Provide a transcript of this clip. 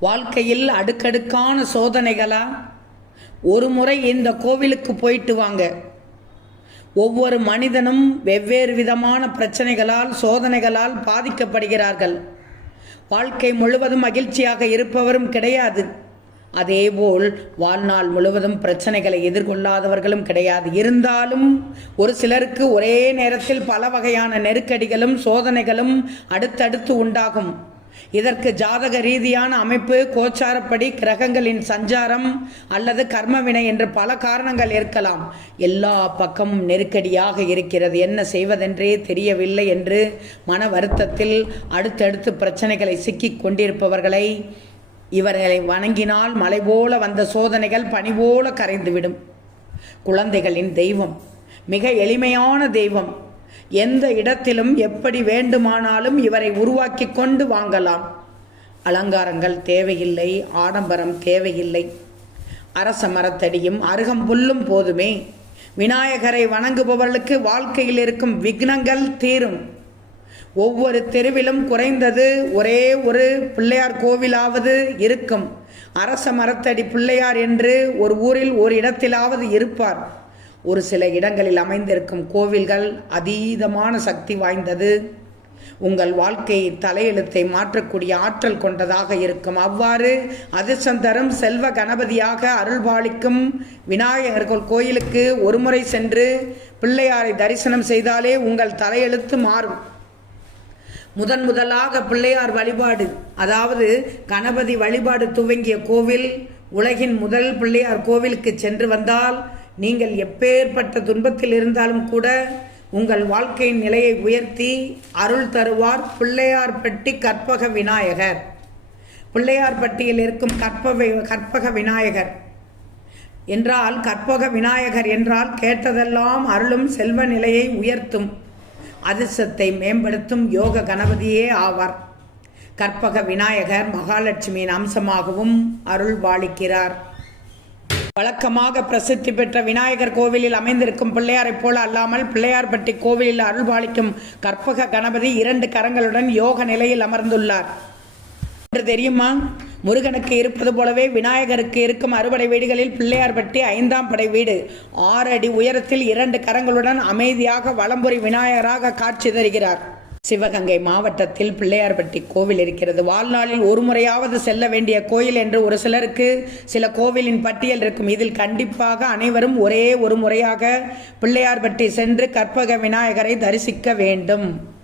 வாழ்க்கையில் அடுக்கடுக்கான சோதனைகளா? ஒரு முறை இந்த கோவிலுக்கு போயிட்டு வாங்க. ஒவ்வொரு மனிதனும் வெவ்வேறு விதமான பிரச்சனைகளால் சோதனைகளால் பாதிக்கப்படுகிறார்கள். வாழ்க்கை முழுவதும் மகிழ்ச்சியாக இருப்பவரும் கிடையாது. அதேபோல் வாழ்நாள் முழுவதும் பிரச்சனைகளை எதிர்கொள்ளாதவர்களும் கிடையாது. இருந்தாலும் ஒரு சிலருக்கு ஒரே நேரத்தில் பல வகையான நெருக்கடிகளும் சோதனைகளும் அடுத்தடுத்து உண்டாகும். இதற்கு ஜாதக ரீதியான அமைப்பு கோச்சாரப்படி கிரகங்களின் சஞ்சாரம் அல்லது கர்மவினை என்று பல காரணங்கள் இருக்கலாம். எல்லா பக்கமும் நெருக்கடியாக இருக்கிறது. என்ன செய்வதென்றே தெரியவில்லை என்று மன வருத்தத்தில் அடுத்தடுத்து பிரச்சனைகளை சிக்கிக் கொண்டிருப்பவர்களை இவர்களை வணங்கினால் மலை போல வந்த சோதனைகள் பனி போல கரைந்துவிடும். குழந்தைகளின் தெய்வம் மிக எளிமையான தெய்வம். எந்த இடத்திலும் எப்படி வேண்டுமானாலும் இவரை உருவாக்கி கொண்டு வாங்கலாம். அலங்காரங்கள் தேவையில்லை ஆடம்பரம் தேவையில்லை. அரச மரத்தடியும் அருகம்புல்லும் போதுமே. விநாயகரை வணங்குபவர்களுக்கு வாழ்க்கையில் இருக்கும் விக்னங்கள் தீரும். ஒவ்வொரு தெருவிலும் குறைந்தது ஒரே ஒரு பிள்ளையார் கோவிலாவது இருக்கும். அரச மரத்தடி பிள்ளையார் என்று ஒரு ஊரில் ஒரு இடத்திலாவது இருப்பார். ஒரு சில இடங்களில் அமைந்திருக்கும் கோவில்கள் அதீதமான சக்தி வாய்ந்தது. உங்கள் வாழ்க்கை தலையெழுத்தை மாற்றக்கூடிய ஆற்றல் கொண்டதாக இருக்கும். அவ்வாறு அதிர்ஷ்டம் தரும் செல்வ கணபதியாக அருள்பாலிக்கும் விநாயகர்கள் கோயிலுக்கு ஒருமுறை சென்று பிள்ளையாரை தரிசனம் செய்தாலே உங்கள் தலையெழுத்து மாறும். முதன் முதலாக பிள்ளையார் வழிபாடு அதாவது கணபதி வழிபாடு துவங்கிய கோவில் உலகின் முதல் பிள்ளையார் கோவிலுக்கு சென்று வந்தால் நீங்கள் எப்பேற்பட்ட துன்பத்தில் இருந்தாலும் கூட உங்கள் வாழ்க்கையின் நிலையை உயர்த்தி அருள் தருவார் பிள்ளையார்பட்டி கற்பக விநாயகர். பிள்ளையார்பட்டியில் இருக்கும் கற்பவை கற்பக விநாயகர். என்றால் கற்பக விநாயகர் என்றால் கேட்டதெல்லாம் அருளும் செல்வ நிலையை உயர்த்தும். அதிர்ஷ்டத்தை மேம்படுத்தும் யோக கணபதியே ஆவார். கற்பக விநாயகர் மகாலட்சுமியின் அம்சமாகவும் அருள் பாலிக்கிறார். வழக்கமாக பிரசித்தி பெற்ற விநாயகர் கோவிலில் அமைந்திருக்கும் பிள்ளையாரைப் போல அல்லாமல் பிள்ளையார்பட்டி கோவிலில் அருள் பாலிக்கும் கற்பக கணபதி இரண்டு கரங்களுடன் யோக நிலையில் அமர்ந்துள்ளார். என்று தெரியுமா? முருகனுக்கு இருப்பது போலவே விநாயகருக்கு இருக்கும் அறுபடை வீடுகளில் பிள்ளையார்பட்டி ஐந்தாம் படை வீடு. ஆறு அடி உயரத்தில் இரண்டு கரங்களுடன் அமைதியாக வலம்புரி விநாயகராக காட்சி தருகிறார். சிவகங்கை மாவட்டத்தில் பிள்ளையார்பட்டி கோவில் இருக்கிறது. வாழ்நாளில் ஒரு முறையாவது செல்ல வேண்டிய கோயில் என்று ஒரு சிலருக்கு சில கோவிலின் பட்டியல் இருக்கும். இதில் கண்டிப்பாக அனைவரும் ஒரே ஒரு முறையாக பிள்ளையார்பட்டி சென்று கற்பக விநாயகரை தரிசிக்க வேண்டும்.